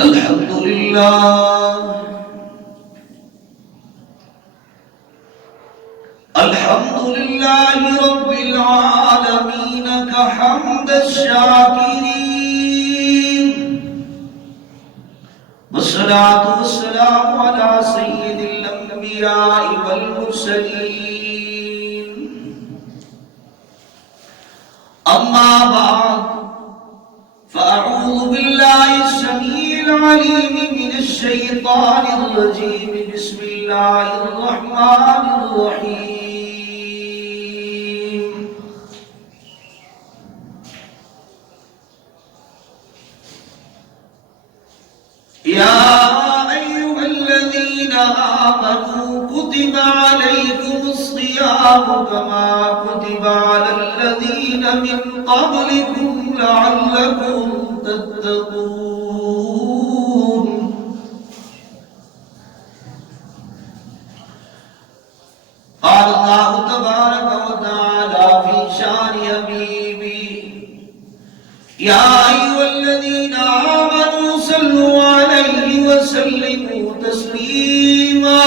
الحمد لله رب العالمين كحمد الشاكرين، والصلاة والسلام على سيد الأنبياء والمرسلين. أما بعد، فأعوذ بالله السميع العليم من الشيطان الرجيم. بسم الله الرحمن الرحيم. يا أيها الذين آمنوا كتب عليكم الصيام كما كتب على الذين من قبلكم لعلكم تتقون. قال الله تبارك وتعالى في شان حبيبه: يا أيها الذين آمنوا صلوا عليه وسلموا تسليما.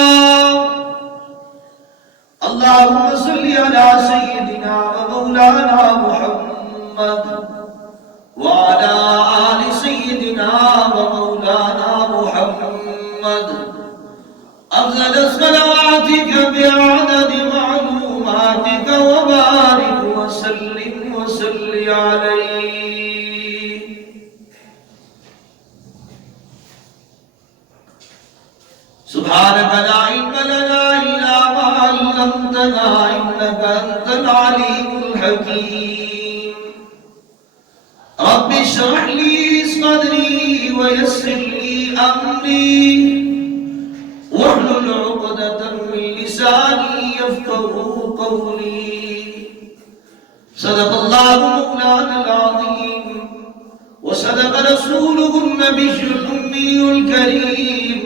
اللهم صل على سيدنا ومولانا محمد وعلى آل سيدنا ومولانا محمد أفضل صلواتك بعدد معلوماتك، وبارك وسلم وصل عليه. سبحانك لا علم لنا إلا ما علمتنا إنك أنت العليم الحكيم. رب اشرح لي صدري ويسر لي أمري واحلل عقدة من لساني يفقهوا قولي. صدق الله مولانا العظيم، وصدق رسوله النبي الأمي الكريم،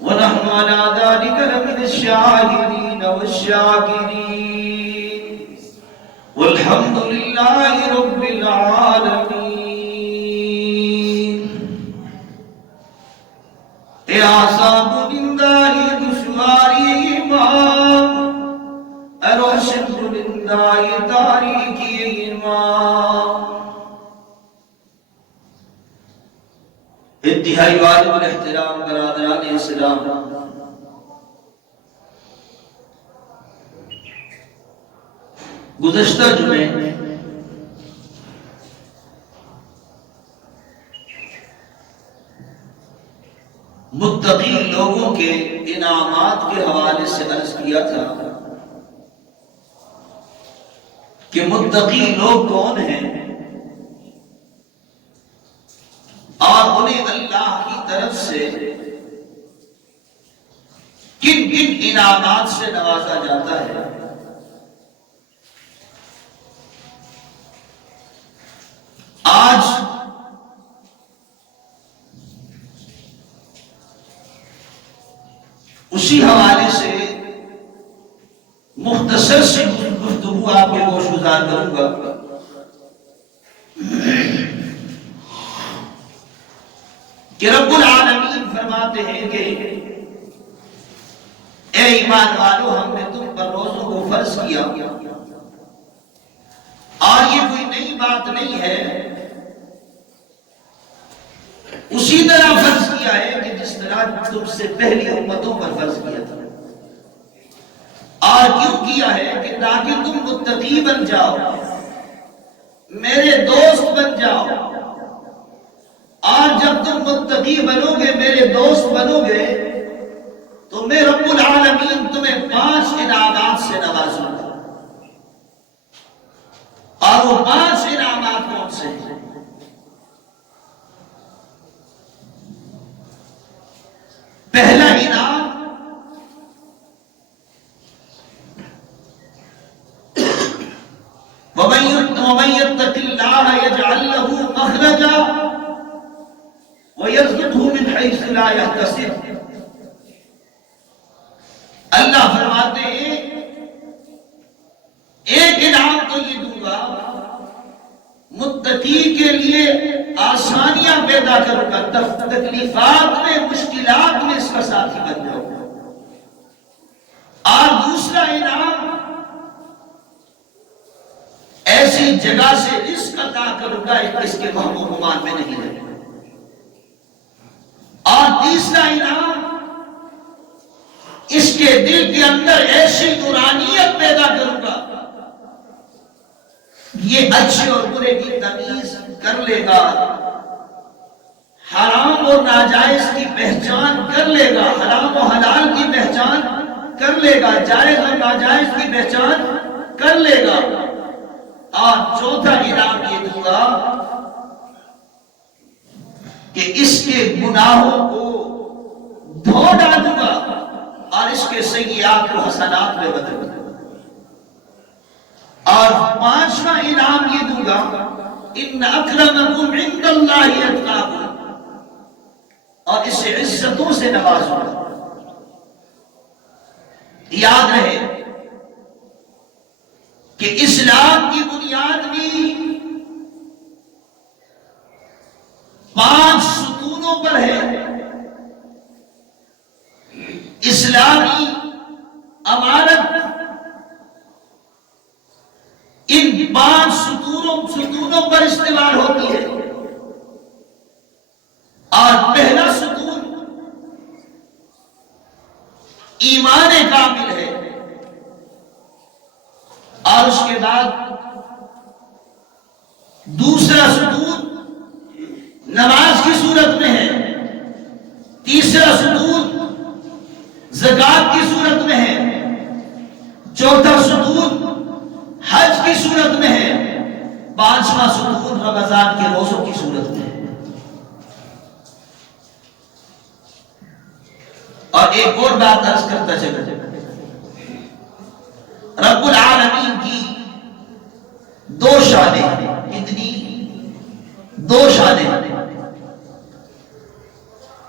ونحن على ذلك لمن الشاهدين والشاكرين، والحمد لله رب العالمين. اعصاب لندائی دشواری امام، روشن لندائی تاریکی امام. انتہائی واجب الاحترام برادران اسلام، گزشتہ جمعے متقی لوگوں کے انعامات کے حوالے سے عرض کیا تھا کہ متقی لوگ کون ہیں اور انہیں اللہ کی طرف سے کن کن انعامات سے نوازا جاتا ہے. آج اسی حوالے سے مختصر سی گفتگو آپ کے گوش گزار کروں گا. کہ رب العالمین فرماتے ہیں کہ اے ایمان والو، ہم نے تم پر روزوں کو فرض کیا، اور یہ کوئی نئی بات نہیں ہے. اسی طرح فرض کیا ہے کہ جس طرح تم سے پہلی امتوں پر فرض کیا تھا. اور کیوں کیا ہے؟ کہ تاکہ تم متقی بن جاؤ، میرے دوست بن جاؤ. اور جب تم متقی بنو گے، میرے دوست بنو گے، تو میں رب العالمین تمہیں 5 انعامات سے نوازوں گا. اور وہ 5 انعامات کون سے ہیں؟ پہلا انعام وَمَن يَتَّقِ اللَّهَ يَجْعَل لَّهُ مَخْرَجًا وَيَرْزُقْهُ مِنْ حَيْثُ لَا يَحْتَسِبُ. اللہ فرماتے ہیں ایک انعام تو یہ دوں گا متقی کے لیے آسانیاں پیدا کروں گا، تکلیفات میں، مشکلات میں اس کا ساتھی بن جاؤں گا۔ اور دوسرا انعام، ایسی جگہ سے رزق عطا کروں گا اس کے وہم و گمان میں نہیں رہے۔ اور تیسرا انعام، اس کے دل کے اندر ایسی نورانیت پیدا کروں گا، یہ اچھے اور برے کی تمیز کر لے گا، حرام اور ناجائز کی پہچان کر لے گا، حرام و حلال کی پہچان کر لے گا، جائز اور ناجائز کی پہچان کر لے گا۔ اور چوتھا انعام یہ دوں گا کہ اس کے گناہوں کو دھو ڈالوں گا اور اس کے سیئات کو حسنات میں بدل دوں گا۔ اور پانچواں انعام یہ دوں گا، ان اکرمکم عند اللہ اتقاکم، اور اسے عزتوں سے نوازوں گا۔ یاد رہے کہ اسلام کی بنیاد بھی 5 ستونوں پر ہے۔ اسلامی امانت ان 5 ستونوں پر استوار ہوتی ہے۔ اور پہلا ستون ایمان کامل ہے، اور اس کے بعد دوسرا ستون نماز کی صورت میں ہے، تیسرا ستون زکات کی صورت میں ہے، چوتھا ستون حج کی صورت میں ہے، پانچواں ستون رمضان کے روزوں کی صورت میں ہے۔ اور ایک اور بات عرض کرتا چلا، رب العالمین کی 2 شانیں، کتنی؟ 2 شانیں۔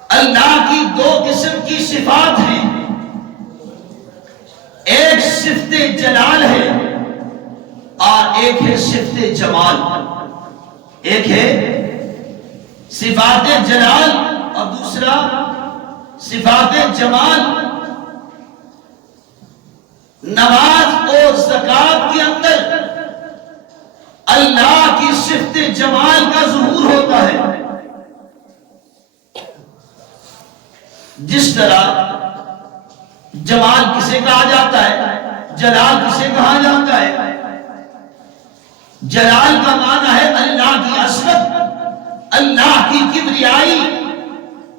اللہ کی 2 قسم کی صفات ہیں، ایک صفت جلال ہے اور ایک ہے صفت جمال۔ ایک ہے صفات جلال اور دوسرا صفات جمال۔ نماز اور زکات کے اندر اللہ کی صفت جمال کا ظہور ہوتا ہے۔ جس طرح جمال کسے کہا جاتا ہے، جلال کسے کہا جاتا ہے؟ جلال کا معنی ہے اللہ کی عظمت، اللہ کی کبریائی،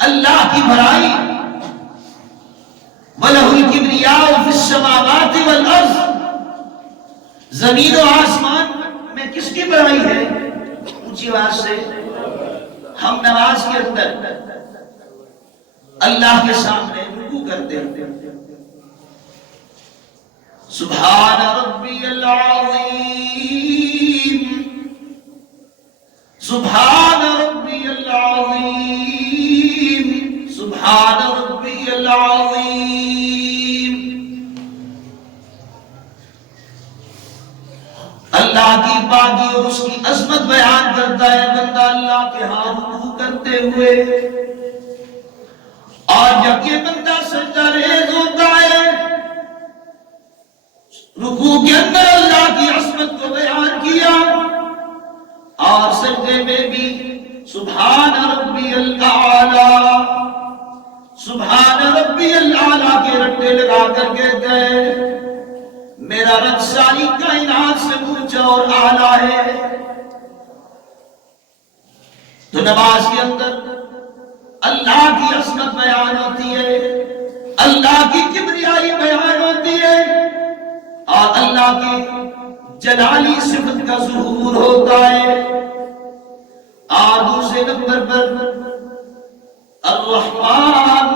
اللہ کی بڑائی۔ وَلَهُ الْكِبْرِيَاءُ فِي السَّمَاوَاتِ وَالْأَرْضِ، زمین و آسمان میں کس کی بڑائی ہے؟ اونچی آواز سے ہم نماز کے اندر اللہ کے سامنے رکوع کرتے ہیں، سبحان ربی العظیم، سبحان ربی العظیم، سبحان ربی العظیم۔ اللہ کی پاکی اور اس کی عظمت بیان کرتا ہے بندہ اللہ کے ہاں رکوع کرتے ہوئے، اور جب یہ بندہ سجدہ ریز ہوتا ہے، رکوع کے اندر اللہ کی عظمت کو بیان کیا، اور سجدے میں بھی سبحان ربی الاعلی، سبحان ربی الاعلی کے رٹے لگا کر کہتے ہیں میرا رب ساری کائنات سے اونچا اور اعلیٰ ہے۔ تو نماز کے اندر اللہ کی عظمت بیان ہوتی ہے، اللہ کی کبریائی بیان ہوتی ہے، اور اللہ کی جلالی صفت کا ظہور ہوتا ہے۔ اور دوسرے نمبر پر الرحمن،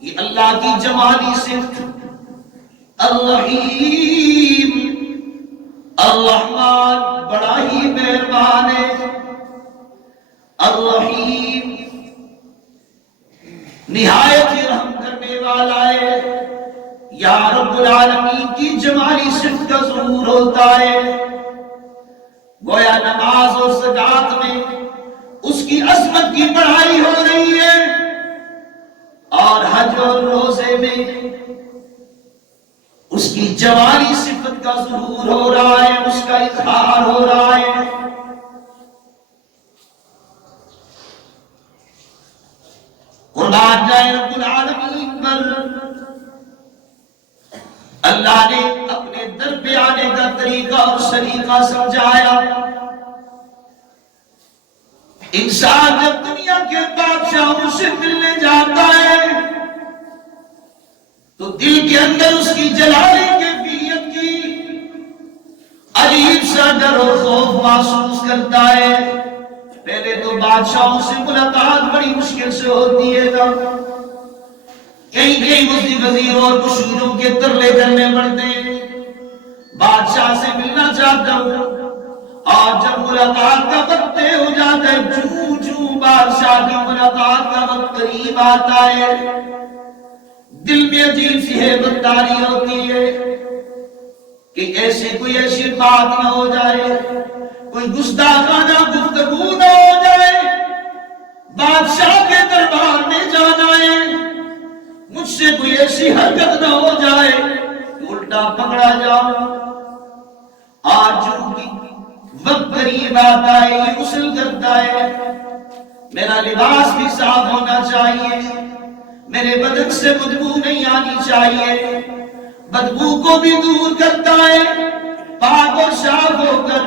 یہ اللہ کی جمالی صفت، الرحیم، الرحمن بڑا ہی مہربان ہے، الرحیم نہایت ہی رحم کرنے والا ہے۔ یا رب العالمین کی جمالی صفت کا ظہور ہوتا ہے۔ گویا نماز اور زکات میں کا ظہور ہو رہا ہے، اس کا اظہار ہو رہا ہے۔ قربان جائے رب العالمین پر۔ اللہ نے اپنے در پہ آنے کا طریقہ اور سلیقہ سمجھایا۔ انسان جب دنیا کے بادشاہوں سے ملنے جاتا ہے تو دل کے اندر اس کی جلالی کیفیت کی عجیب سا ڈر اور خوف محسوس کرتا ہے۔ پہلے تو بادشاہوں سے ملاقات بڑی مشکل سے ہوتی ہے نا، کئی وزیروں اور مشیروں کے ترلے کرنے پڑتے ہیں، بادشاہ سے ملنا چاہتا ہوں، اور جب ملاقات کا وقت طے ہو جاتا ہے، چوں بادشاہ کی ملاقات کا وقت قریب آتا ہے، دل میں عجیب سی ہیبت طاری ہوتی ہے کہ ایسی بات نہ ہو جائے، کوئی گستاخانہ گفتگو نہ ہو جائے، بادشاہ کے دربار میں جانا ہے، مجھ سے کوئی ایسی حرکت نہ ہو جائے الٹا پکڑا جاؤ۔ آج وقت قریب آتا ہے، یہ غسل کرتا ہے، میرا لباس بھی صاف ہونا چاہیے، میرے بدن سے بدبو نہیں آنی چاہیے، بدبو کو بھی دور کرتا ہے، پاک اور صاف ہو کر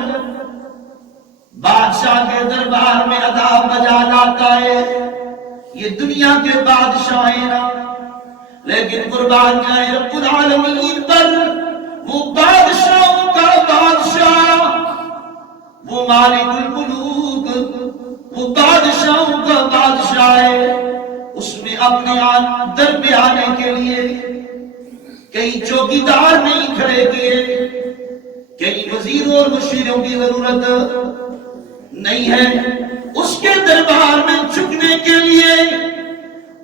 بادشاہ کے دربار میں ادا بجا لاتا ہے۔ یہ دنیا کے بادشاہ ہیں نا، لیکن قربان جائے رب العالمین پر، وہ بادشاہوں کا بادشاہ، وہ مالک الملوک، وہ بادشاہوں کا بادشاہ ہے۔ اس میں اپنے در پہ آنے کے لیے کئی چوکیدار نہیں کھڑے کیے، کئی وزیروں اور مشیروں کی ضرورت نہیں ہے، اس کے دربار میں جھکنے کے لیے،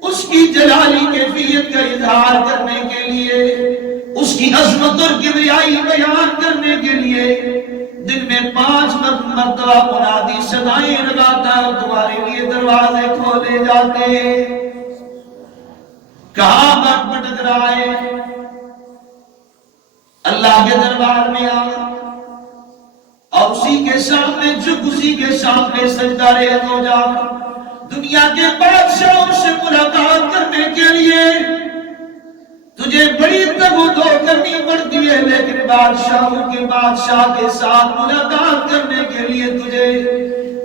اس کی جلالی کیفیت کا اظہار کرنے کے لیے، اس کی عظمت اور کبریائی بیان کرنے کے لیے دن میں 5 مرتبہ منادی صدائیں لگاتا ہے اور تمہارے لیے دروازے کھولے جاتے ہیں۔ کہاں بھٹک رہا ہے؟ اللہ کے دربار میں آ اور اسی کے سامنے جھک، اسی کے سامنے سجدہ ریز ہو جا۔ دنیا کے بادشاہوں سے ملاقات کرنے کے لیے تجھے بڑی تگ و دو کرنی پڑتی ہے، لیکن بادشاہوں کے بادشاہ کے ساتھ ملاقات کرنے کے لیے تجھے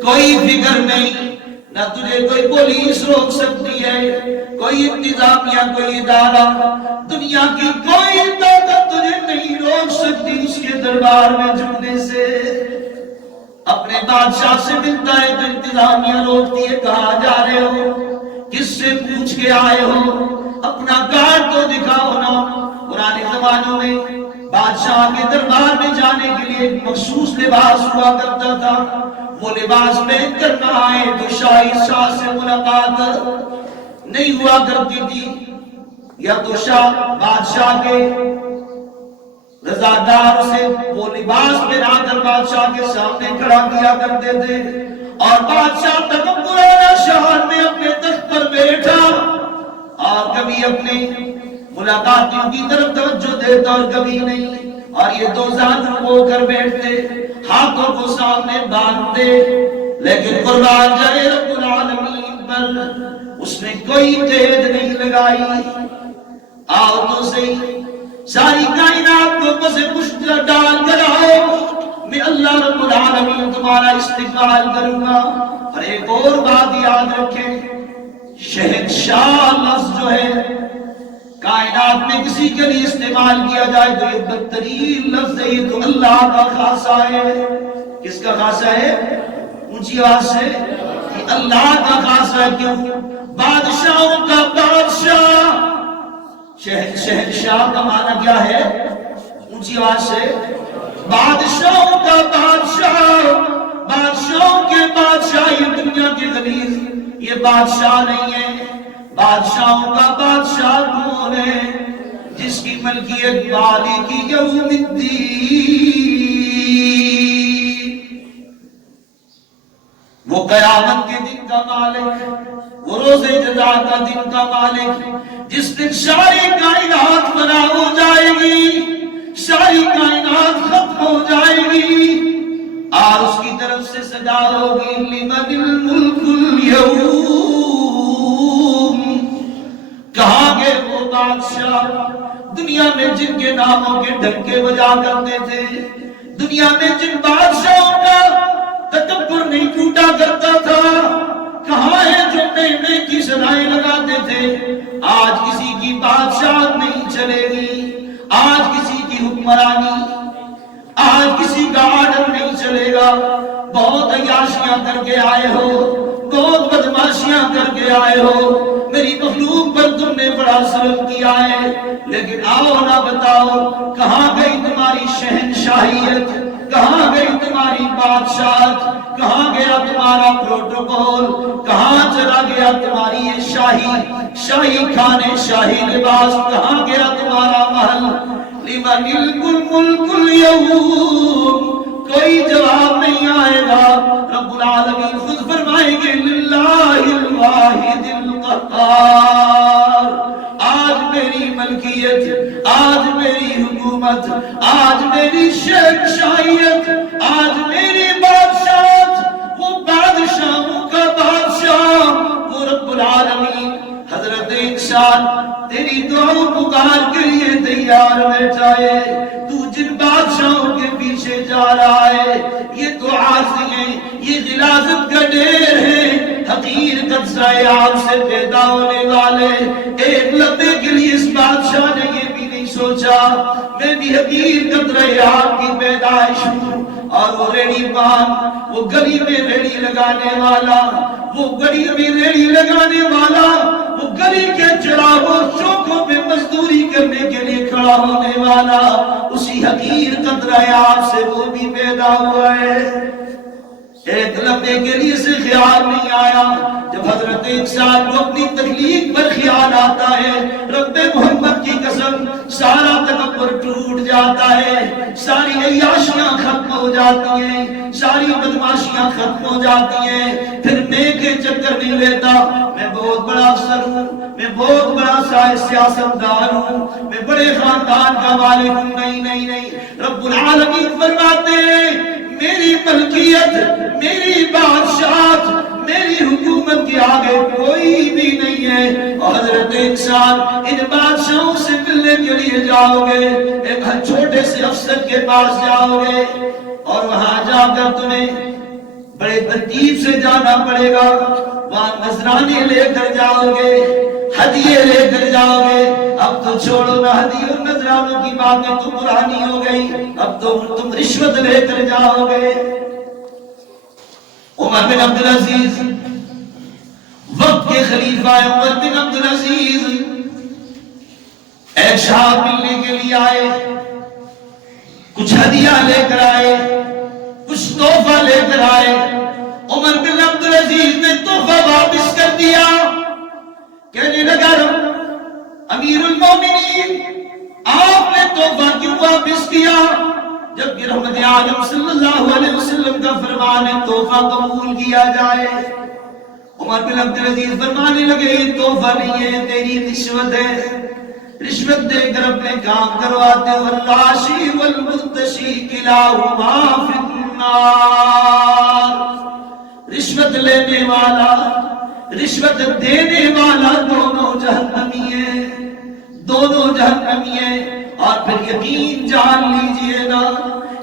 کوئی فکر نہیں، نہ تجھے کوئی پولیس روک سکتی ہے، کوئی انتظامیہ، کوئی ادارہ، دنیا کی کوئی طاقت تجھے نہیں روک سکتی اس کے دربار میں جھکنے سے۔ اپنے بادشاہ سے ملتا ہے تو انتظامیہ روکتی ہے، کہاں جا رہے ہو، کس سے پوچھ کے آئے ہو، اپنا کارڈ تو دکھاؤ نا۔ پرانے زمانوں میں بادشاہ کے دربار میں جانے کے لیے مخصوص لباس ہوا کرتا تھا، وہ لباس پہن کر نہ آئے تو شاہی شاہ سے ملاقات نہیں ہوا کرتی تھی، یا تو شاہ بادشاہ کے رضادار سے وہ لباس پہنا کر بادشاہ کے سامنے کھڑا کیا کرتے تھے، اور بادشاہ تکبرانہ شہر میں اپنے تخت پر بیٹھا اور کبھی اپنے ملاقاتیوں کی طرف توجہ دیتا اور کبھی نہیں، اور یہ دو ذات ہو کر بیٹھتے، ہاتھوں کو سامنے باندھتے، لیکن قربان جائے رب العالمین پر اس نے کوئی قید نہیں لگائی۔ آؤ تو صحیح، ساری کائنات کو پس پشت ڈال کر آؤ، میں اللہ رب العالمین تمہارا استقبال کروں گا۔ اور ایک اور بات یاد رکھیں، شہنشاہ لفظ جو ہے کائنات میں کسی کے لیے استعمال کیا جائے تو یہ بدترین لفظ ہے، یہ تو اللہ کا خاصہ ہے۔ کس کا خاصہ ہے؟ اونچی آواز سے، یہ اللہ کا خاصہ ہے۔ کیوں؟ بادشاہوں کا بادشاہ، شہنشاہ کا معنی کیا ہے؟ اونچی آواز سے، بادشاہوں کا بادشاہ، بادشاہوں کے بادشاہ، یہ دنیا کے غلیظ یہ بادشاہ نہیں ہے۔ بادشاہوں کا بادشاہ کون ہے؟ جس کی ملکیت مالک یوم الدین، وہ قیامت کے دن کا مالک، وہ روز جزا کا دن کا مالک، جس دن ساری کائنات فنا ہو جائے گی، ساری کائنات ختم ہو جائے گی اور اس کی طرف سے سجا ہوگی لمن الملک اليوم. کہاں گئے وہ بادشاہ دنیا میں جن کے ناموں کے ڈنکے بجا کرتے تھے، دنیا میں جن بادشاہوں کا تکبر نہیں ٹوٹا کرتا تھا؟ کہاں ہے جو نعمے کی صدائیں لگاتے تھے؟ آج کسی کی بادشاہت نہیں چلے گی، آج کسی کی حکمرانی، آج کسی کا آرڈر نہیں چلے گا. بہت عیاشیاں کر کے آئے ہو، بہت بدماشیاں کر کے آئے ہو، میری مخلوق پر تم نے بڑا ظلم کیا ہے، لیکن آؤ نہ بتاؤ کہاں گئی تمہاری شہنشاہیت، کہاں گئی تمہاری بادشاہت، کہاں گیا تمہارا پروٹوکول، کہاں چلا گیا تمہاری یہ شاہی کھانے، شاہی لباس، کہاں گیا تمہارا محل؟ لمن الملک اليوم. کوئی جواب نہیں آئے گا. رب العالمین خود فرمائیں گے للہ الواحد القہار. آج میری ملکیت، آج میری حکومت، آج میری شہنشاہیت، آج میری بادشاہت، وہ بادشاہوں کا بادشاہ، وہ رب العالمین حضرت انسان تیری دعا پکار کے لیے تیار بیٹھا ہے. تو جن بادشاہوں کے پیچھے جا رہا ہے یہ تو عاصی ہیں، یہ غلاظت کا ڈھیر ہے، حقیر قطرہ آگ سے پیدا ہونے والے. ایک لمحے کے لیے اس بادشاہ نے یہ بھی نہیں سوچا میں بھی حقیر قطرہ آگ کی پیدائش ہوں. اور وہ ریڑی پان، وہ گلی میں ریڑی لگانے والا، وہ گلی میں ریڑی لگانے والا، وہ گلی کے چراغوں چوکوں پہ مزدوری کرنے کے لیے کھڑا ہونے والا، اسی حقیر قطرہ آگ سے وہ بھی پیدا ہوا ہے. ایک لمحے کے لیے سے خیال نہیں آیا. جب حضرت انسان کو اپنی تخلیق پر خیال آتا ہے رب محمد کی قسم سارا تکبر ٹوٹ جاتا ہے، ساری عیاشیاں ختم ہو جاتی ہیں، ساری بدماشیاں ختم ہو جاتی ہیں. پھر میں کے چکر نہیں لیتا میں بہت بڑا افسر ہوں، میں بہت بڑا سیاستدان ہوں، میں بڑے خاندان کا مالک ہوں. نہیں نہیں نہیں، رب العالمین فرماتے ہیں میری ملکیت، میری بادشاہت، میری حکومت کے آگے کوئی بھی نہیں ہے. اور حضرت انسان ان بادشاہوں سے ملنے کے لیے جاؤ گے، ایک چھوٹے سے افسر کے پاس جاؤ گے اور وہاں جا کر تمہیں بڑے ترتیب سے جانا پڑے گا. وہاں نذرانے لے کر جاؤ گے، ہدیے لے کر جاؤ گے. اب تو چھوڑو نہ ہدیے اور نذرانوں کی باتیں تو پرانی ہو گئی، اب تو تم رشوت لے کر جاؤ گے. عمر بن عبدالعزیز وقت کے خلیفہ عمر بن عبدالعزیز ایک شاہ ملنے کے لیے آئے، کچھ ہدیہ لے کر آئے، کچھ تحفہ لے کر آئے. عمر بن عبدالعزیز نے تحفہ واپس کر دیا، کہنے لگا امیر المومنین آپ نے تحفہ کیوں واپس کیا؟ جبکہ رحمت عالم صلی اللہ علیہ وسلم کا فرمان ہے تحفہ قبول کیا جائے. عمر بن عبدالعزیز فرمانے لگے یہ تحفہ نہیں ہے، تیری رشوت ہے، رشوت دے کر اپنے کام کرواتے ہو. الراشی والمرتشی کلاہما فی النار. رشوت لینے والا، رشوت دینے والا دونوں جہنمی ہیں، دونوں جہنمی ہیں. اور پھر یقین جان لیجئے نا،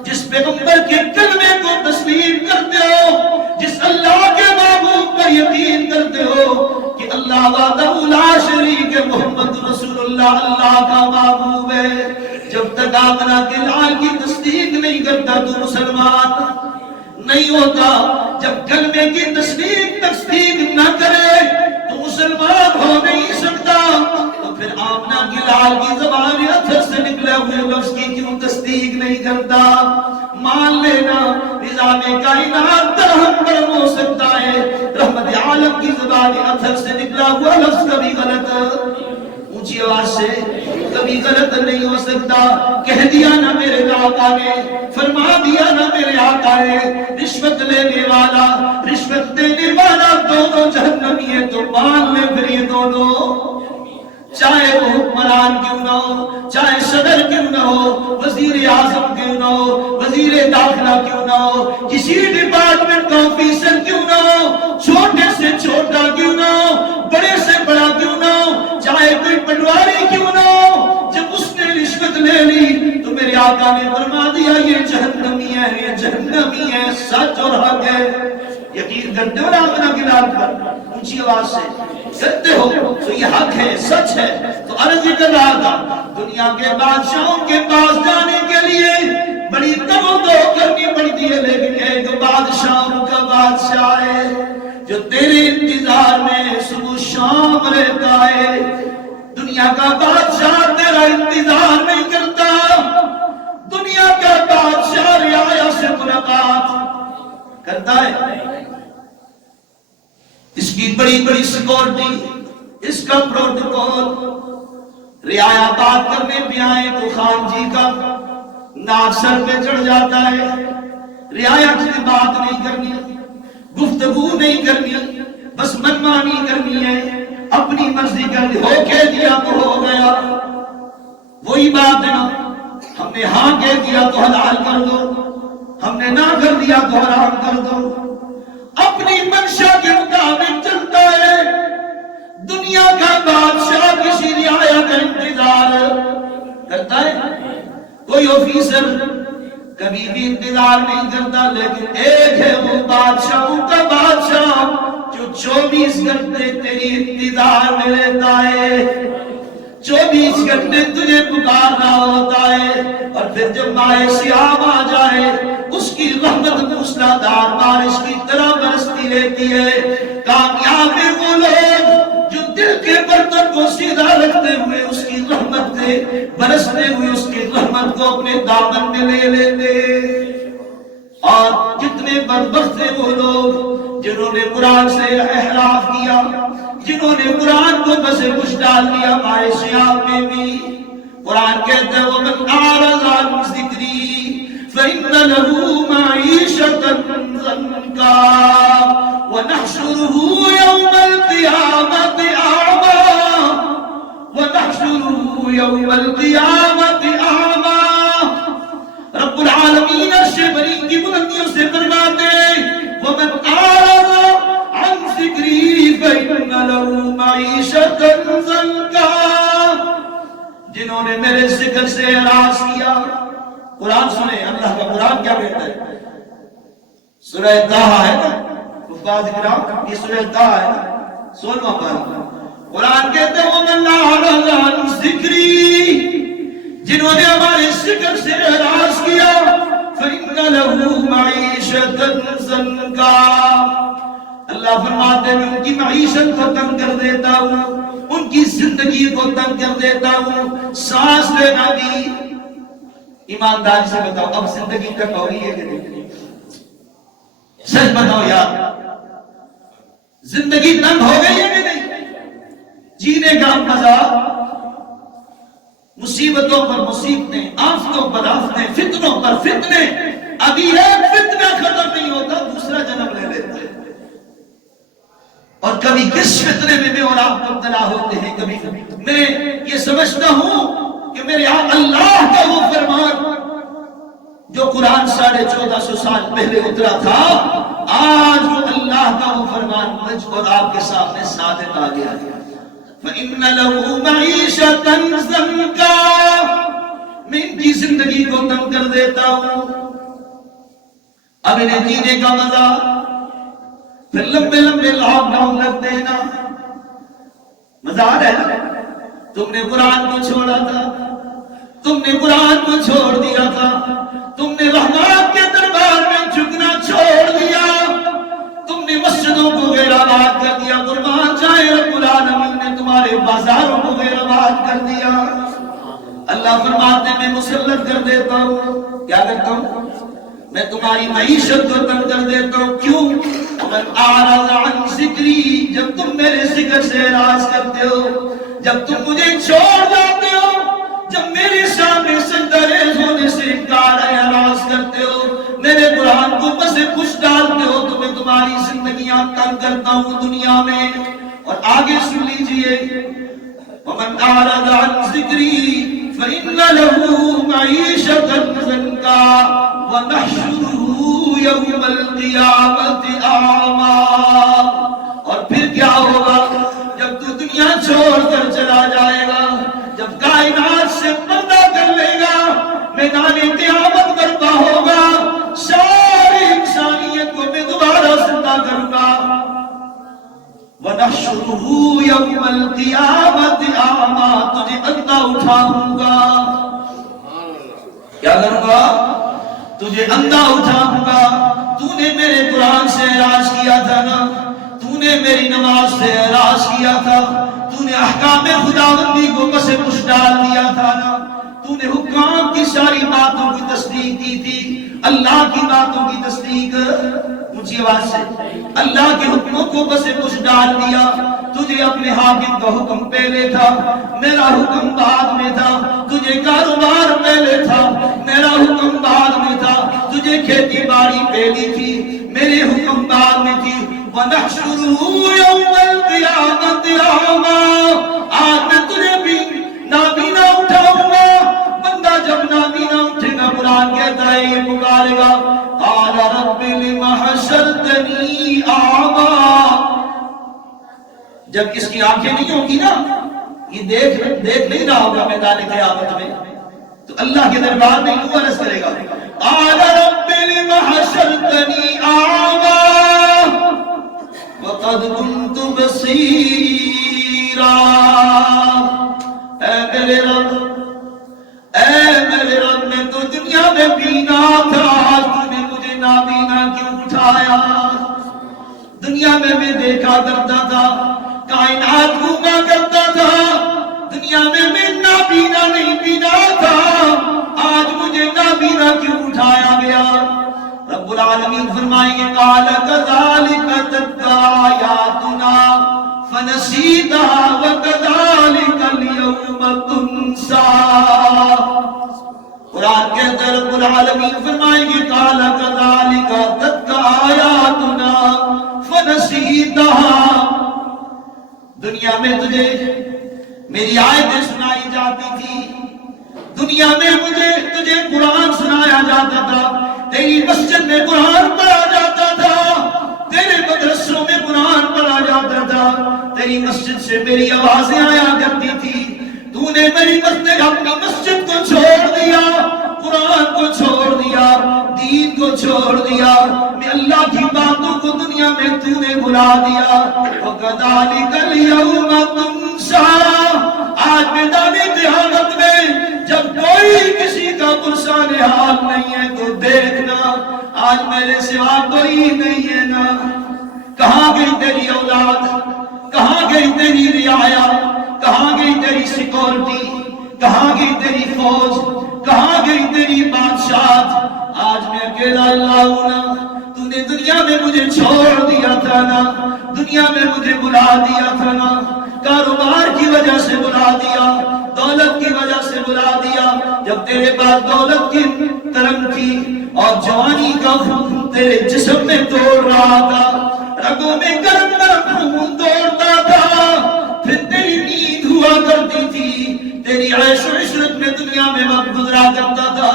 جس پیغمبر کے کلمے کو تسلیم کرتے ہو، جس اللہ کے محبوب پر یقین کرتے ہو کہ اللہ وحدہ لا شریک ہے، محمد رسول اللہ اللہ کا محبوب ہے، جب تک آمنہ کے لال کی تصدیق نہیں کرتا تو مسلمان نہیں ہوتا. جب کلمے کی تصدیق نہ کرے تو مسلمان ہو نہیں سکتا. تو پھر آمنہ کی لال کی زبان اتھر سے نکلے ہوئے لفظ کی کیوں تصدیق نہیں کرتا؟ مان لینا نظام کائنات درہم برہم ہو سکتا ہے، رحمت عالم کی زبان اتھر سے نکلا ہوا لفظ کبھی غلط اونچی آواز سے کبھی غلط نہیں ہو سکتا. کہہ دیا نا میرے آقا نے، فرما دیا نا میرے آقا نے، رشوت لینے والا رشوت دینے والا دونوں جہنمی ہیں. تو مان لے پھر یہ دونوں چاہے وہ حکمران کیوں نہ ہو، چاہے صدر کیوں نہ ہو، وزیر اعظم کیوں نہ ہو، وزیر داخلہ کیوں نہ ہو، کسی ڈپارٹمنٹ کا آفیسر کیوں نہ ہو، چھوٹے سے چھوٹا کیوں نہ ہو، بڑے سے بڑا کیوں نہ ہو، چاہے کوئی پٹواری کیوں نہ ہو، جب اس نے رشوت لے لی تو میرے آقا نے فرما دیا یہ جہنمی ہے، یہ جہنمی ہے، سچ اور حق ہے۔ یقین کرتے ہو نا اپنا کلال پر اونچی آواز سے کرتے ہو تو یہ حق ہے، سچ ہے۔ تو عرض کر رہا تھا دنیا کے بادشاہوں کے پاس جانے کے لیے بڑی دم و دو کرنی پڑتی ہے، لیکن ایک بادشاہوں کا بادشاہ ہے جو تیرے انتظار میں صبح شام رہتا ہے۔ دنیا کا بادشاہ تیرا انتظار نہیں کرتا، دنیا کا بادشاہ رعایا سے ملاقات کرتا ہے۔ اس کی بڑی بڑی سیکورٹی، اس کا پروٹوکول، رعایا بات کرنے پہ آئے تو خان جی کا ناک سر پہ چڑھ جاتا ہے، رعایا کی بات نہیں کرنی، گفتگو نہیں کرنی، بس منمانی کرنی ہے، اپنی مرضی کرنی، ہو کہہ دیا تو ہو گیا، وہی بات ہے نا، ہم نے ہاں کہہ دیا تو حلال کر دو، ہم نے نہ کر دیا تو حرام کر دو، اپنی منشا کے مطابق چلتا ہے۔ دنیا کا بادشاہ کسی رعایا کا انتظار کرتا ہے؟ کوئی آفیسر کبھی بھی انتظار نہیں کرتا، لیکن ایک ہے وہ بادشاہوں کا بادشاہ جو 24 گھنٹے تیری انتظار میں رہتا ہے، 24 گھنٹے تجھے پکارنا ہوتا ہے، اور پھر جب ماہ سیام آ جائے اس کی رحمت موسلادھار بارش کی طرح برستی رہتی ہے۔ کامیاب ہیں وہ لوگ جو دل کے برتن کو سیدھا رکھتے ہوئے اس کی رحمت سے برستے ہوئے اس کی رحمت کو اپنے دامن میں لے لیتے، اور کتنے بدبخت ہیں وہ لوگ جنہوں نے قرآن سے احراف کیا، جنہوں نے قرآن کو بس کچھ ڈال دیا۔ ماہ سیام میں بھی قرآن کہتا ہے وَمَنْ أَعْرَضَ عَنْ ذِكْرِي فَإِنَّ لَهُ مَعِيشَةً ضَنكًا وَنَحْشُرُهُ يَوْمَ الْقِيَامَةِ أَعْمَى وَنَحْشُرُهُ يَوْمَ الْقِيَامَةِ أَعْمَى۔ رب العالمین عرش بری کی بلندیوں سے فرماتے وَمَنْ أَعْرَضَ عَنْ ذِكْرِي فَإِنَّ لَهُ مَعِيشَةً ضَنكًا، جنہوں نے میرے ذکر سے اعراض کیا۔ قرآن سنیں، اللہ کا قرآن کیا کہتا ہے؟ سورہ طٰہٰ ہے نا، حفاظ کرام یہ سورہ طٰہٰ ہے نا، 16واں پارہ۔ قرآن کہتا ہے وَمَنْ أَعْرَضَ عَنْ ذِكْرِي، جنہوں نے ہمارے ذکر سے اعراض کیا فَإِنَّ لَهُ مَعِيشَةً ضَنكًا، اللہ فرماتے ہیں میں ان کی معیشت کو تنگ کر دیتا ہوں، ان کی زندگی کو تنگ کر دیتا ہوں۔ سانس لینا بھی، ایمانداری سے بتاؤ اب زندگی تنگ ہو رہی ہے کہ نہیں؟ سچ بتاؤ یار، زندگی تنگ ہو گئی ہے کہ نہیں؟ جینے کا مزہ، مصیبتوں پر مصیبتیں، آفتوں پر آفتیں، فتنوں پر فتنے، ابھی ایک فتنہ ختم نہیں ہوتا دوسرا جنم لے لیتا ہے، اور کبھی کس فتنے میں میں اور آپ مبتلا ہوتے ہیں۔ کبھی میں یہ سمجھتا ہوں کہ میرے یہاں اللہ کا وہ فرمان جو قرآن 1450 سال پہلے اترا تھا، آج وہ اللہ کا وہ فرمان مجھ اور آپ کے سامنے صادق آ گیا ہے۔ فَإِنَّ لَهُ مَعِيشَةً ضَنكًا، میں ان کی زندگی کو تنگ کر دیتا ہوں، اب انہیں جینے کا مزہ، پھر لمبے لمبے لاک ڈاؤن لگ دینا، مزہ آ رہا ہے۔ تم نے قرآن کو چھوڑا تھا، تم نے قرآن کو چھوڑ دیا تھا، تم نے رحمان کے دربار میں جھکنا چھوڑ دیا، تم نے مسجدوں کو غیر آباد کر دیا، قربان جائے رب العالمین نے تمہارے بازاروں کو غیر آباد کر دیا۔ اللہ فرماتے ہیں میں مسلط کر دیتا ہوں، کیا کرتا ہوں؟ میں تمہاری معیشت کو تنگ کر دیتا ہوں۔ کیوں؟ وَمَنْ أَعْرَضَ عَنْ ذِكْرِي، جب تم میرے ذکر سے اعراض کرتے ہو، جب تم مجھے چھوڑ جاتے ہو، جب میرے سامنے سجدہ ریز ہونے سے انکار ہے، اعراض کرتے ہو، میرے قرآن کو بس کچھ ڈالتے ہو، تو میں تمہاری زندگیاں تنگ کرتا ہوں دنیا میں۔ اور آگے سن لیجئے وَمَنْ أَعْرَضَ عَنْ ذِكْرِي فإن له معيشة ضنكا ونحشره يوم القيامة أعمى. اور پھر کیا ہوگا جب تو دنیا چھوڑ کر چلا جائے گا، جب کائنات سے پردہ کر لے گا، میدان قیامت برپا ہوگا، ساری انسانیت کو میں دوبارہ زندہ کروں گا. وَنَحْشُرُهُ يَوْمَ الْقِيَامَةِ أَعْمَى، تجھے اندھا اٹھاؤں گا. کیا کروں گا؟ تجھے اندھا اٹھاؤں گا. تو نے میرے قرآن سے اعراض کیا تھا نا، تو نے میری نماز سے اعراض کیا تھا، تو نے احکام خداوندی کو پس پش ڈال دیا تھا نا، تو نے حکام کی ساری باتوں کی تصدیق کی تھی، اللہ کی باتوں کی تصدیق اونچی آواز سے، اللہ کے حکموں کو پس پش ڈال دیا. تجھے اپنے حاکم کا حکم پہلے تھا، میرا حکم بعد میں تھا. تجھے کاروبار پہلے تھا، میرا حکم بعد میں تھا. تجھے کھیتی باڑی پہلی تھی، میرے حکم بعد میں تھی. وَنَحْشُرُهُ يَوْمَ الْقِيَامَةِ أَعْمَى، آج میں تجھے بھی نابینا اٹھاؤں گا. بندہ جب نابینا اٹھے گا، قرآن کہتا ہے یہ پکارے گا، قَالَ رَبِّ لِمَ حَشَرْتَنِي أَعْمَى. جب اس کی آنکھیں نہیں ہوگی نا، یہ دیکھ نہیں رہا ہوگا میدان قیامت میں، تو اللہ کے دربار میں یوں عرض کرے گا، قَالَ رَبِّ لِمَ حَشَرْتَنِي أَعْمَى وَقَدْ كُنْتُ بَصِيرًا. اے میرے رب، میں تو دنیا میں بینا تھا، آج تو نے مجھے نابینا کیوں اٹھایا؟ دنیا میں دیکھا کرتا تھا، کائنات گھوما کرتا تھا، دنیا میں نابینا نہیں بینا تھا، آج مجھے نابینا کیوں اٹھایا گیا؟ رب العالمین فرمائیں گے، قال كذلك تتلى آیاتنا فنسیتها وكذلك اليوم تنسى. قرآن کے اندر رب العالمین فرمائیں گے، قال كذلك تتلى آیاتنا فنسیتها. دنیا میں تجھے میری آیتیں سنائی جاتی تھی، دنیا میں تجھے قرآن سنایا جاتا تھا، تیری مسجد میں قرآن پڑھا جاتا تھا، تیرے مدرسوں میں قرآن پڑھا جاتا تھا، تیری مسجد سے میری آوازیں آیا کرتی تھی. تو نے میری مسجد، اپنی مسجد کو چھوڑ دیا، قرآن کو چھوڑ دیا، دین کو چھوڑ دیا، میں اللہ کی باتوں کو دنیا میں تو نے بلا دیا. وَكَذَلِكَ الْيَوْمَ تُنسَى. آج میدان قیامت میں جب کوئی کسی کا پرسان حال نہیں ہے تو دیکھنا، آج میرے سوا کوئی نہیں ہے نا. کہاں گئی تیری اولاد؟ کہاں گئی تیری رعایا؟ کہاں گئی تیری سیکورٹی؟ کہاں گئی تیری فوج؟ کہاں گئی تیری بادشاہت؟ آج میں اکیلا اللہ ہوں نا. تو نے دنیا میں مجھے چھوڑ دیا تھا نا، دنیا میں مجھے بلا دیا تھا نا، کاروبار کی وجہ سے بلا دیا، دولت کی وجہ سے بلا دیا. جب تیرے پاس دولت کی ترنگ تھی اور جوانی کا خون تیرے جسم میں توڑ رہا تھا، رگوں میں گرم گرم خون دوڑتا تھا، پھر تیری نیند ہوا کرتی تھی، تیری عیش و عشرت میں دنیا میں وقت گزرا کرتا تھا.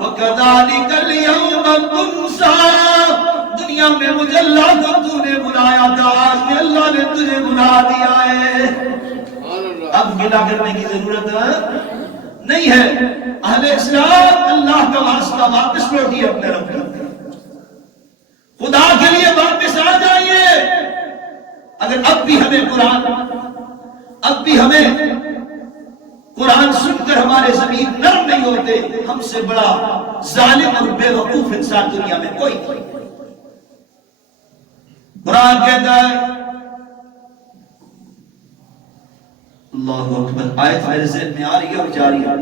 وَكَذَلِكَ الْيَوْمَ تُنسَى. دنیا میں مجھے اللہ کو تو نے بلایا تھا، آج میں اللہ نے تجھے بلا دیا ہے. اب گلا کرنے کی ضرورت نہیں ہے. اہل اسلام اللہ کا واسطہ واپس لوٹیے اپنے رب کا، خدا کے لیے واپس آ جائیے. اگر اب بھی ہمیں قرآن سن کر ہمارے ضمیر نرم نہیں ہوتے، ہم سے بڑا ظالم اور بے وقوف انسان دنیا میں کوئی نہیں. قرآن کہتا ہے، اللہ اکبر، آیت میرے ذہن میں آ رہی ہے اور جا رہی ہے.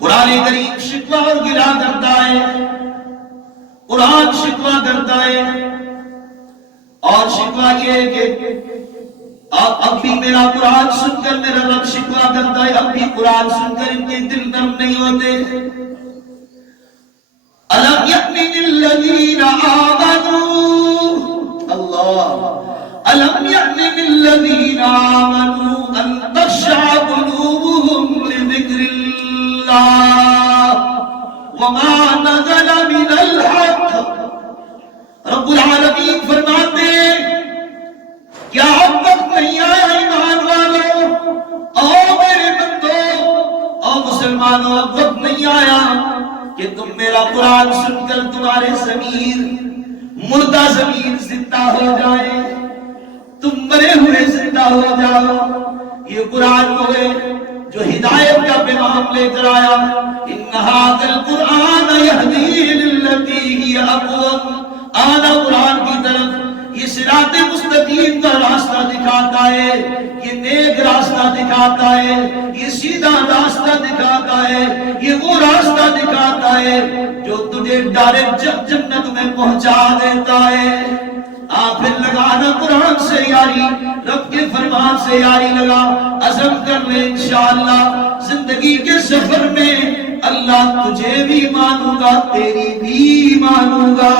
قرآن کریم شکوہ اور گلا کرتا ہے، قرآن شکوہ کرتا ہے، اور شکوہ یہ ہے کہ اب بھی میرا قرآن سن کر میرا رب شکوہ کرتا ہے، اب بھی قرآن سن کر ان کے دل نرم نہیں ہوتے. أَلَمْ يَأْنِ لِلَّذِينَ آمَنُوا، اللہ، أَلَمْ يَأْنِ لِلَّذِينَ آمَنُوا نزل من الحق. رب العالمین فرماتے ہیں کیا اب وقت نہیں آیا ایمان والو، او میرے بندو، او مسلمانوں، اب وقت نہیں آیا کہ تم میرا قرآن سن کر تمہارے ضمیر، مردہ ضمیر زندہ ہو جائے، تم مرے ہوئے زندہ ہو جاؤ. یہ قرآن وہ ہے جو ہدایت کا پیغام لے کر آیا. ان ھذا القرآن یہدی للتی ہی اقوم. آنا قرآن کی طرف یہ صراط مستقیم کا راستہ دکھاتا ہے، یہ نیک راستہ دکھاتا ہے، یہ سیدھا راستہ دکھاتا ہے، یہ وہ راستہ دکھاتا ہے جو تجھے ڈائریکٹ جنت میں پہنچا دیتا ہے. پھر لگانا قرآن سے یاری، رب کے فرمان سے یاری لگا. عزم کر لے انشاءاللہ زندگی کے سفر میں اللہ تجھے بھی مانوں گا، تیری بھی مانوں گا.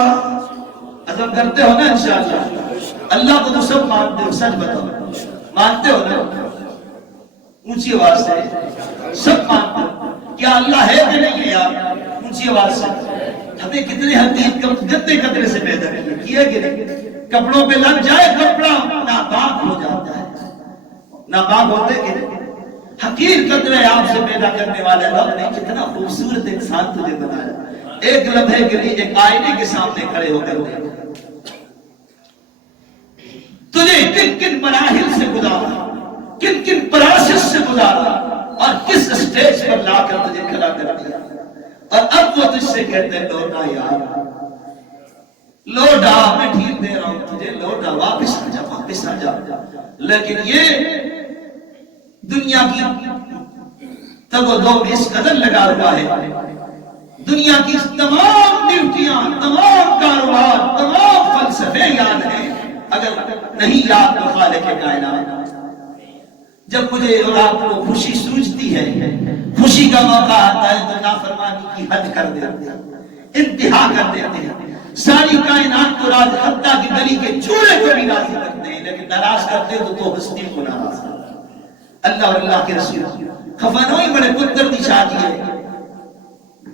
عزم کرتے ہو نا انشاءاللہ؟ اللہ کو تو سب مانتے ہو، سچ بتاؤ مانتے ہو نا؟ اونچی آواز سے سب مانتے ہو. کیا اللہ ہے کہ نہیں ہے یار؟ اونچی آواز سے. ہمیں کتنے حقیق گندے قطرے سے پیدا کیا کہ نہیں؟ کپڑوں پہ لگ جائے کپڑا ناپاک ہو جاتا ہے، ناپاک ہوتے کہ نہیں؟ حقیر قطرے آپ سے پیدا کرنے والے رب نے کتنا خوبصورت انسان تجھے بنایا. ایک لمحے کے لیے ایک آئینے کے سامنے کھڑے ہو کر تجھے کن کن مراحل سے گزارا، کن کن پروسیس سے گزارا، اور کس اسٹیج پر لا کر تجھے کھڑا کر دیا. اور اب وہ تجھ سے کہتے ہیں لوٹا یار، لوٹا، میں ڈھیل دے رہا ہوں تجھے، لوٹا، واپس آ جا، واپس آ جا. لیکن یہ دنیا کی تگ و دو میں اس قدر لگا ہوا ہے، دنیا کی تمام ڈیوٹیاں، تمام کاروبار، تمام فلسفے یاد ہیں، اگر نہیں یاد تو خالق کائنات. جب مجھے اور آپ کو خوشی سوچتی ہے، خوشی کا موقع آتا ہے تو نافرمانی کی حد کر دیتے ہیں، انتہا کر دیتے ہیں. ساری کائنات کو راضی، حتیٰ کی گلی کے چوڑے کو بھی راضی کرتے ہیں، لیکن ناراض کرتے تو ہستی کو ناراض کرتے ہیں. اللہ اور اللہ کے رسول خفانوئی بڑے پتر دی شادی ہے،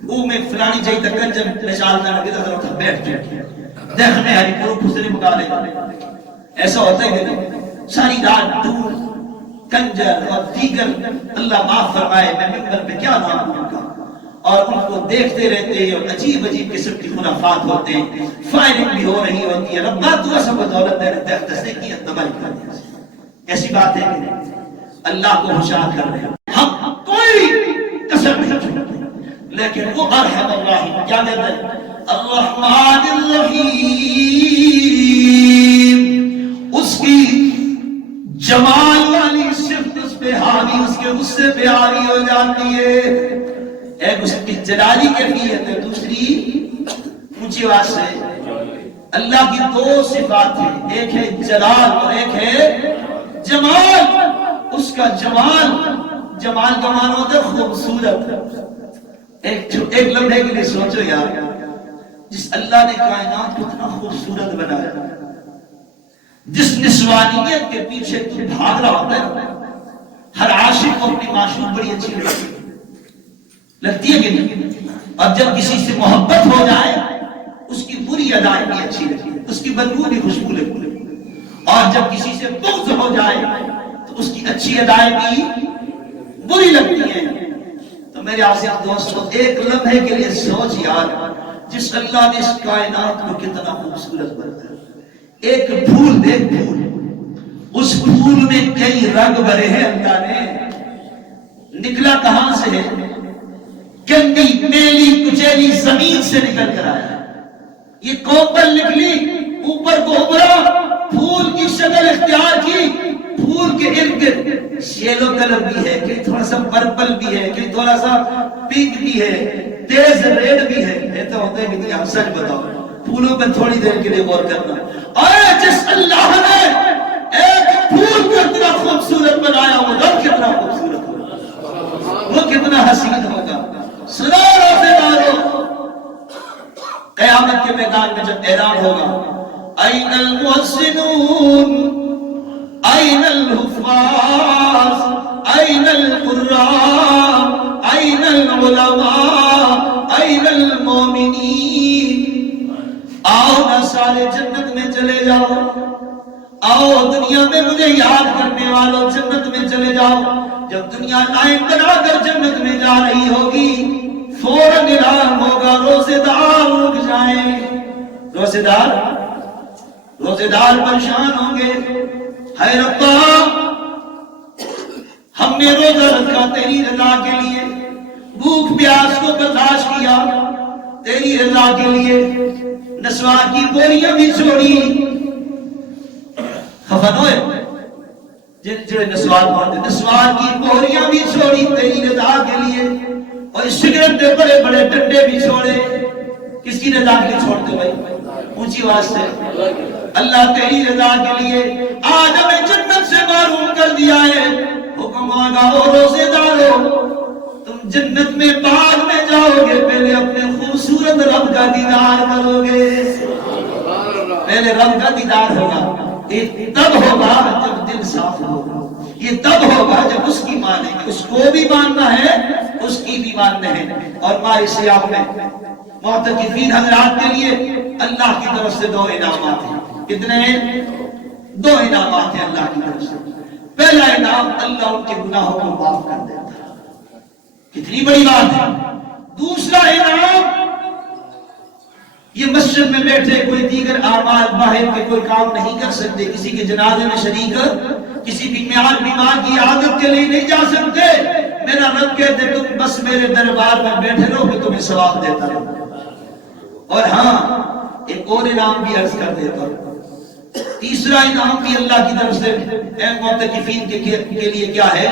وہ میں فلانی جائی تک کنجم نشالنا لگے تو حضرت بیٹھ جائے دیکھنے ہری پورو پھسنے مقالے. ایسا ہوتا ہے کہ نہیں؟ ساری رات دور کنجر اور دیگر، اللہ معاف فرمائے میں ممبر پہ کیا نام ان کا، اور ان کو دیکھتے رہتے ہیں اور عجیب عجیب قسم کی خرافات ہوتے ہیں، فائرنگ بھی ہو رہی ہوتی ہے. ربنا تو سب دولت دے رہتے ہیں دستے کی تباہی کر دیا. ایسی بات ہے کہ اللہ کو ہوشیار کر رہے ہیں، ہم کوئی کسر نہیں چھوڑتے، لیکن وہ ارحم الراحمین کیا کہتا ہے؟ الرحمن الرحیم. اس کی جمال والی صفت اس پہ حاوی، اس کے غصے پہ حاوی ہو جاتی ہے. ایک اس کی جلالی کیفیت ہے، دوسری اونچی آواز سے اللہ کی دو صفات ہیں، ایک ہے جلال اور ایک ہے جمال. اس کا جمال، جمال کا معنی ہوتا ہے خوبصورت. ایک لمحے کے لیے سوچو یار، جس اللہ نے کائنات کو اتنا خوبصورت بنایا، جس نسوانیت کے پیچھے تو بھاگ رہا ہوتا ہے، ہر عاشق کو اپنی معشوق بڑی اچھی لگتی ہے کہ نہیں؟ اور جب کسی سے محبت ہو جائے اس کی بری ادائیں بھی اچھی لگتی ہے، اس کی بدبو بھی خوشبو لگتی ہے. اور جب کسی سے بغض ہو جائے تو اس کی اچھی ادائیں بھی بری لگتی ہیں. تو میرے عزیز دوستو، ایک لمحے کے لیے سوچ یار، جس اللہ نے اس کائنات کو کتنا خوبصورت بنایا. ایک پھول دیکھ، پھول، اس پھول میں کئی رنگ بھرے ہیں. اللہ نے نکلا کہاں سے ہے؟ گندی میلی کچیلی زمین سے نکل کر آیا. یہ کوپل نکلی، اوپر کو ابھرا، پھول کی شکل اختیار کی. پھول کے ارد گرد یلو کلر بھی ہے، کہ تھوڑا سا پرپل بھی ہے، کہ تھوڑا سا پنک بھی ہے، تیز ریڈ بھی ہے. ایسا ہوتا ہے کہ نہیں؟ آپ سچ بتاؤ، پھولوں پر تھوڑی دیر کے لیے غور کرنا. اور جس اللہ نے ایک پھول کو اتنا خوبصورت بنایا، وہ رب کتنا خوبصورت ہوگا، وہ کتنا حسین ہوگا. سنو روزے قیامت کے میدان میں جب اعلان ہوگا، این المحسنون، این الحفاظ، این القراء، این العلماء، أين المؤمنين آؤ نا سارے جنت میں چلے جاؤ، آؤ دنیا میں مجھے یاد کرنے والوں جنت میں چلے جاؤ۔ جب دنیا لائن بنا کر جنت میں جا رہی ہوگی فوراً اعلان ہوگا روزے دار رک جائیں، روزے دار پریشان ہوں گے، ہے ربا ہم نے روزہ رکھا تیری رضا کے لیے، بھوک پیاس کو برداشت کیا تیری رضا کے لیے، نسوار کی بوریاں بھی چھوڑی، خفن ہوئے جن نسوار باندھے، نسوار کی بوریاں بھی چھوڑی تیری رضا کے لیے، اور سگریٹ کے بڑے بڑے ڈنڈے بھی چھوڑے، کس کی رضا کے لیے چھوڑتے بھائی؟ اونچی آواز سے اللہ تیری رضا کے لیے۔ آج ہمیں جنت سے محروم کر دیا ہے، حکم آگا ہو روزے دارو، تم جنت میں بعد میں جاؤ گے، پہلے اپنے خوبصورت رب کا دیدار کرو گے، پہلے رب کا دیدار ہوگا، یہ تب ہوگا جب دل صاف ہوگا، یہ تب ہوگا جب اس کی مانیں گے، اس کو بھی ماننا ہے اس کی بھی ماننا ہے۔ اور ماہ سیاح میں معتکفین حضرات کے لیے اللہ کی طرف سے 2 انعامات ہیں، کتنے ہیں؟ 2 انعامات ہیں اللہ کی طرف سے۔ پہلا انعام اللہ ان کے گناہوں کو معاف کر دیتا ہے، کتنی بڑی بات ہے۔ دوسرا انعام یہ مسجد میں بیٹھے کوئی دیگر اعمال باہر کے کوئی کام نہیں کر سکتے، کسی کے جنازے میں شریک، کسی بیمار کی عادت کے لیے نہیں جا سکتے، میرا رب کہتے تم بس میرے دربار میں بیٹھے رہو کہ تمہیں ثواب دیتا رہو۔ اور ہاں ایک اور انعام بھی عرض کر دیتا ہوں، تیسرا انعام بھی اللہ کی طرف سے اے معتکفین کے لیے کیا ہے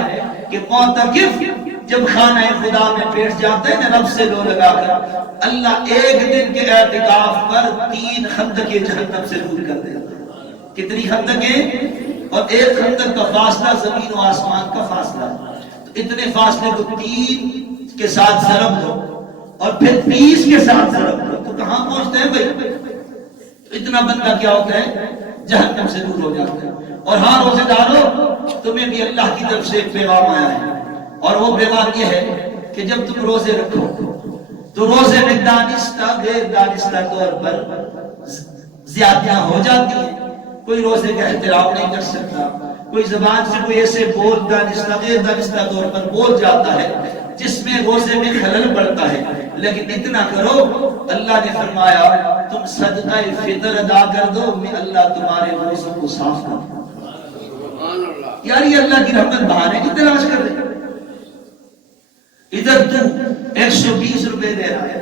کہ معتکف جب خانہ خدا میں بیٹھ جاتے ہیں رب سے لو لگا کر، اللہ ایک دن کے اعتکاف پر 3 خندقیں جہنم سے دور کر دیتا ہے۔ کتنی خندقیں؟ اور ایک خندق کا فاصلہ زمین و آسمان کا فاصلہ ہے، تو اتنے فاصلے کو 3 کے ساتھ ضرب دو اور پھر 30 کے ساتھ ضرب دو تو کہاں پہنچتے ہیں بھائی؟ تو اتنا بندہ کیا ہوتا ہے؟ جہنم سے دور ہو جاتا ہے۔ اور ہاں روزے دارو تمہیں بھی اللہ کی طرف سے ایک پیغام آیا ہے، اور وہ پیغام یہ ہے کہ جب تم روزے رکھو تو روزے میں دانستہ غیر دانستہ طور پر زیادتیاں ہو جاتی ہیں، کوئی روزے کا احترام نہیں کر سکتا، کوئی زبان سے کوئی ایسے بول دانستہ غیر دانستہ طور پر بول جاتا ہے جس میں روزے میں خلل پڑتا ہے، لیکن اتنا کرو اللہ نے فرمایا تم صدقہ فطر ادا کر دو، میں اللہ تمہارے روزوں کو صاف کر دوں۔ یار یہ اللہ کی رحمت بہانے کی تلاش کر رہے، ادھر تو 120 روپے دے رہا ہے،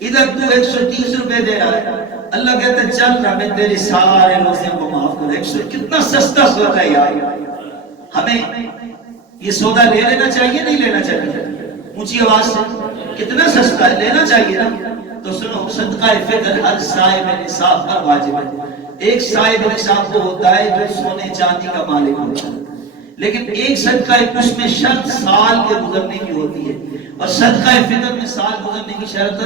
ادھر تو 130 روپے دے رہا ہے، اللہ کہتا ہے چل رہا میں تیرے سارے روزے کو معاف کر۔ کتنا سستا سودا ہے یار، ہمیں یہ سودا لے لینا چاہیے نہیں لینا چاہیے؟ اونچی آواز سے کتنا سستا ہے، لینا چاہیے نا؟ تو سنو صدقہ فطر ہر صاحب نصاب پر واجب ہے۔ ایک صاحب نصاب وہ ہوتا ہے جو سونے چاندی کا مالک ہوتا ہے، لیکن ایک صدقہ اس میں شرط سال کے گزرنے کی ہوتی ہے، اور صدقہ فطر میں سال گزرنے کی شرط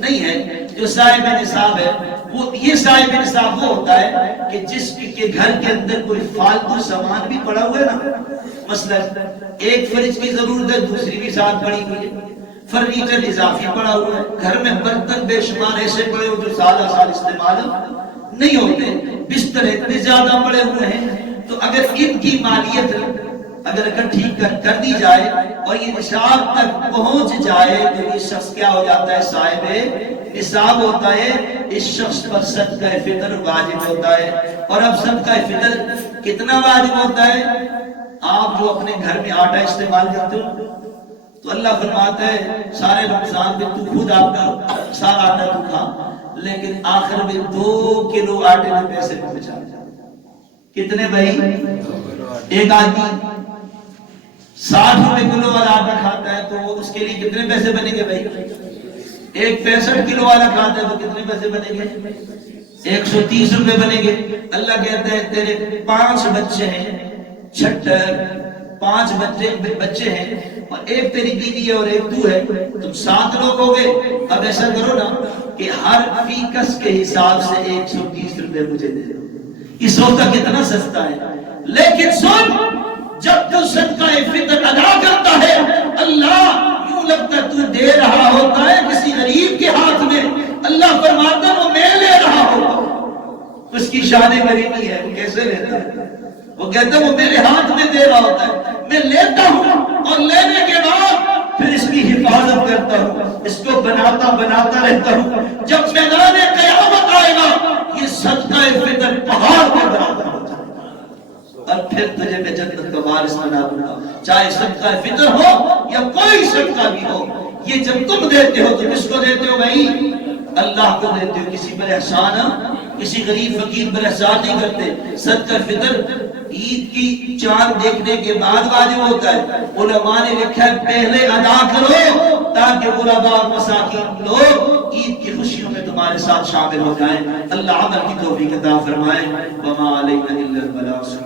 نہیں ہے۔ جو صاحب نصاب ہے وہ یہ صاحب نصاب وہ ہوتا ہے کہ جس کے گھر کے اندر کوئی فالتو سامان بھی پڑا ہوا ہے نا، مثلا ایک فریج کی ضرورت ہے دوسری بھی ساتھ پڑی ہوئی ہے، فرنیچر اضافی پڑا ہوا ہے، گھر میں برتن بے شمار ایسے پڑے ہوئے جو سال استعمال نہیں ہوتے، بستر اتنے زیادہ پڑے ہوئے ہیں، تو اگر ان کی مالیت اگر اکٹھی کر دی جائے اور یہ نصاب تک پہنچ جائے تو یہ شخص کیا ہو جاتا ہے؟ صاحب نصاب ہوتا ہے، اس شخص پر صدقہ فطر واجب ہوتا ہے۔ اور اب صدقہ فطر کتنا واجب ہوتا ہے؟ آپ جو اپنے گھر میں آٹا استعمال کرتے ہو تو اللہ فرماتا ہے سارے رمضان میں تو خود آپ کا سارا آٹا تو کھا، لیکن آخر میں 2 کلو آٹے میں پیسے پہنچا۔ کتنے بھائی؟ ایک آدمی 60 روپے کلو والا آٹا کھاتا ہے تو اس کے لیے کتنے پیسے بنے گے بھائی؟ ایک 65 کلو والا کھاتا ہے تو کتنے پیسے بنے گے؟ 130 روپے بنے گے۔ اللہ کہتا ہے تیرے 5 بچے ہیں، 5 بچے ہیں اور ایک تیری بیوی ہے اور ایک تو ہے، تم 7 لوگ ہو گئے۔ اب ایسا کرو نا کہ ہر فی کس کے حساب سے 130 روپے مجھے دے دو۔ یہ سودا کتنا سستا ہے، لیکن سن جب تو صدقہ فطر ادا کرتا ہے اللہ یوں مطلب تک تو دے رہا ہوتا ہے کسی غریب کے ہاتھ میں، اللہ فرماتا ہے وہ میں لے رہا ہوتا ہوں۔ اس کی شان غریبی ہے، وہ کیسے لیتا ہے؟ وہ کہتا ہے وہ میرے ہاتھ میں دے رہا ہوتا ہے، میں لیتا ہوں اور لینے کے بعد پھر اس کی حفاظت کرتا ہوں، اس کو بناتا رہتا ہوں۔ جب میدان قیامت آئے گا یہ صدقہ فطر پہاڑ پر برابر ہو جائے گا، اور پھر تجھے میں جنت کا وارث بنا دوں گا، چاہے صدقہ فطر ہو یا کوئی صدقہ بھی ہو۔ یہ جب تم دیتے ہو تو کس کو دیتے ہو بھائی؟ اللہ کو دیتے ہو، کسی پر احسان، کسی غریب فقیر پر احسان نہیں کرتے۔ صدقہ فطر عید کی چاند دیکھنے کے بعد واجب ہوتا ہے، علماء نے لکھا ہے پہلے ادا کرو تاکہ غرباء مساکین لوگ عید کی خوشیوں میں تمہارے ساتھ شامل ہو جائیں۔ اللہ عمل کی توفیق عطا فرمائے۔ وما علینا الا البلاغ۔